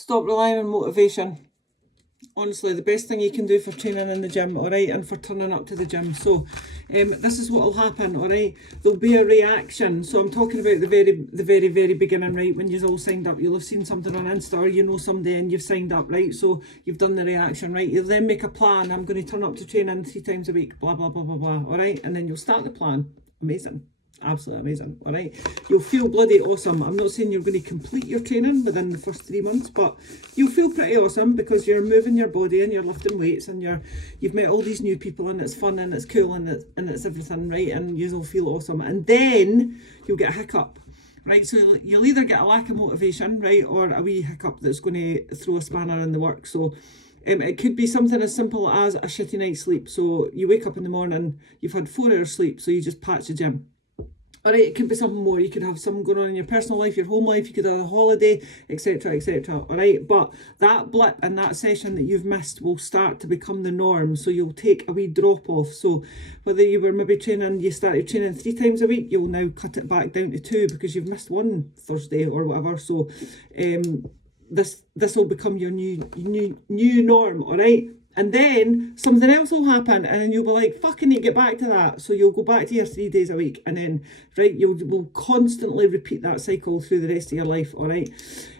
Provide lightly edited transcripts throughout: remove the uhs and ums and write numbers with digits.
Stop relying on motivation. Honestly, the best thing you can do for training in the gym, alright, and for turning up to the gym. So this is what will happen, alright. There'll be a reaction. So I'm talking about the very beginning, right, when you've all signed up. You'll have seen something on Insta, or you know somebody and you've signed up, right? So you've done the reaction, right? You'll then make a plan. I'm going to turn up to training 3 times a week, blah blah blah blah blah, alright. And then you'll start the plan. Amazing. Absolutely amazing. All right, you'll feel bloody awesome. I'm not saying you're going to complete your training within the first 3 months, but you'll feel pretty awesome because you're moving your body and you're lifting weights and you've met all these new people and it's fun and it's cool and it's everything, right? And you'll feel awesome. And then you'll get a hiccup, right? So you'll either get a lack of motivation, right, or a wee hiccup that's going to throw a spanner in the works. So it could be something as simple as a shitty night's sleep. So you wake up in the morning, you've had 4 hours sleep, so you just patch the gym. Alright, it could be something more. You could have something going on in your personal life, your home life, you could have a holiday, etc, etc. Alright, but that blip and that session that you've missed will start to become the norm. So you'll take a wee drop off. So whether you were maybe you started training 3 times a week, you'll now cut it back down to 2 because you've missed one Thursday or whatever. So this will become your new norm, alright? And then something else will happen and then you'll be like, fucking need to get back to that. So you'll go back to your 3 days a week and then, right, will constantly repeat that cycle through the rest of your life, all right?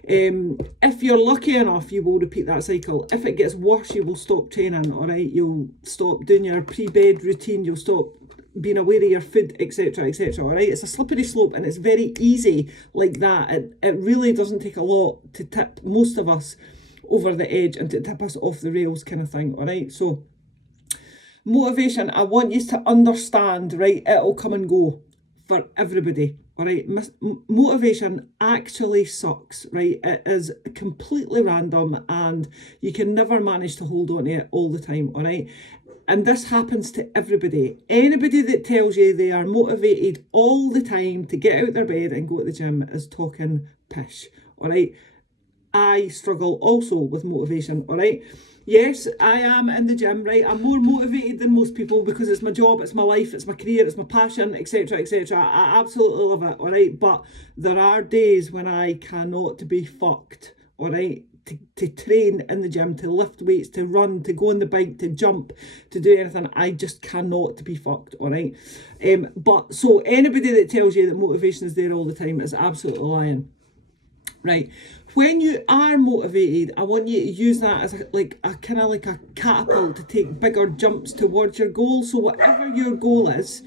If you're lucky enough, you will repeat that cycle. If it gets worse, you will stop training, all right? You'll stop doing your pre-bed routine. You'll stop being aware of your food, etc, etc, all right? It's a slippery slope and it's very easy like that. It really doesn't take a lot to tip most of us over the edge and to tip us off the rails kind of thing, all right? So motivation, I want you to understand, right, it'll come and go for everybody, all right? Motivation actually sucks, right? It is completely random and you can never manage to hold on to it all the time, all right? And this happens to everybody. Anybody that tells you they are motivated all the time to get out their bed and go to the gym is talking pish, all right? I struggle also with motivation, all right? Yes, I am in the gym, right? I'm more motivated than most people because it's my job, it's my life, it's my career, it's my passion, etc, etc. I absolutely love it, all right? But there are days when I cannot be fucked, all right? To train in the gym, to lift weights, to run, to go on the bike, to jump, to do anything. I just cannot be fucked, all right? But so anybody that tells you that motivation is there all the time is absolutely lying. Right, when you are motivated, I want you to use that as a kind of like a catapult to take bigger jumps towards your goal. So whatever your goal is,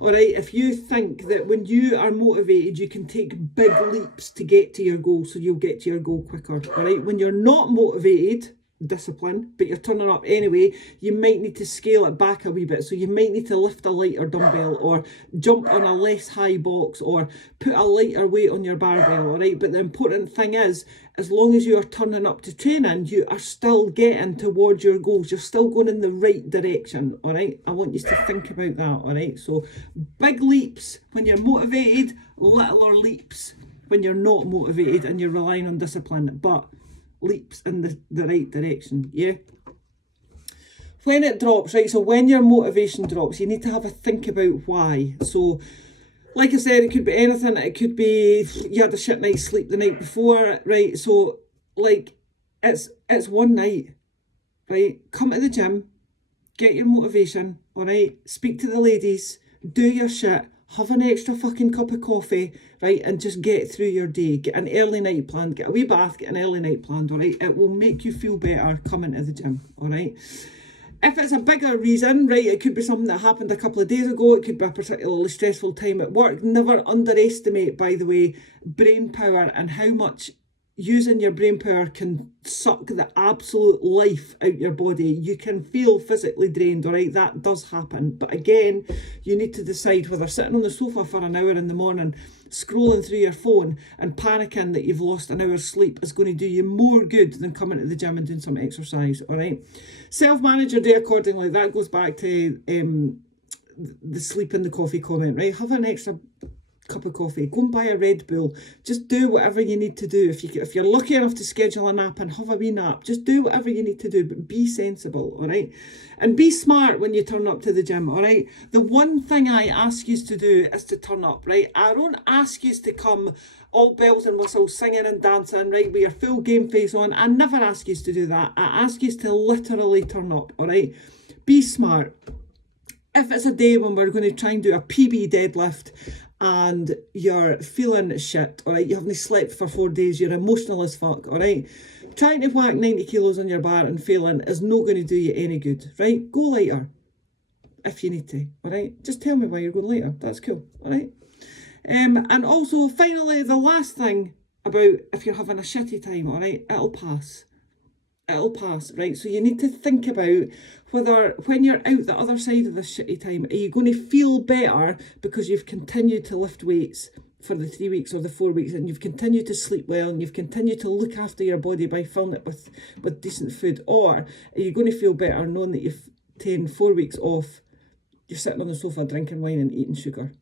all right, if you think that when you are motivated you can take big leaps to get to your goal, so you'll get to your goal quicker, all right? When you're not motivated, discipline, but you're turning up anyway, you might need to scale it back a wee bit. So you might need to lift a lighter dumbbell or jump on a less high box or put a lighter weight on your barbell, all right? But the important thing is, as long as you are turning up to training, you are still getting towards your goals. You're still going in the right direction, all right? I want you to think about that, all right? So big leaps when you're motivated, littler leaps when you're not motivated and you're relying on discipline, but leaps in the right direction, yeah? When it drops, right, so when your motivation drops, you need to have a think about why. So like I said, it could be anything. It could be you had a shit night's sleep the night before, right? So like it's one night, right? Come to the gym, get your motivation, all right? Speak to the ladies, do your shit, have an extra fucking cup of coffee, right? And just get through your day. Get an early night planned, get a wee bath, get an early night planned, all right? It will make you feel better coming to the gym, all right? If it's a bigger reason, right, it could be something that happened a couple of days ago. It could be a particularly stressful time at work. Never underestimate, by the way, brain power and how much using your brain power can suck the absolute life out your body. You can feel physically drained, all right? That does happen. But again, you need to decide whether sitting on the sofa for an hour in the morning, scrolling through your phone and panicking that you've lost an hour's sleep is going to do you more good than coming to the gym and doing some exercise, all right? Self-manage your day accordingly. That goes back to the sleep and the coffee comment, right? Have an extra cup of coffee, go and buy a Red Bull, just do whatever you need to do. If you're lucky enough to schedule a nap and have a wee nap, just do whatever you need to do, but be sensible, all right? And be smart when you turn up to the gym, all right? The one thing I ask you to do is to turn up, right? I don't ask you to come all bells and whistles, singing and dancing, right, with your full game face on. I never ask you to do that. I ask you to literally turn up, all right? Be smart. If it's a day when we're going to try and do a PB deadlift and you're feeling shit, all right, you haven't slept for 4 days, you're emotional as fuck, all right, trying to whack 90 kilos on your bar and failing is not going to do you any good, right? Go lighter if you need to, all right? Just tell me why you're going lighter. That's cool, all right? And also, finally, the last thing about if you're having a shitty time, all right, it'll pass. It'll pass, right? So you need to think about whether when you're out the other side of this shitty time, are you going to feel better because you've continued to lift weights for the 3 weeks or the 4 weeks, and you've continued to sleep well, and you've continued to look after your body by filling it with decent food? Or are you going to feel better knowing that you've taken 4 weeks off, you're sitting on the sofa drinking wine and eating sugar?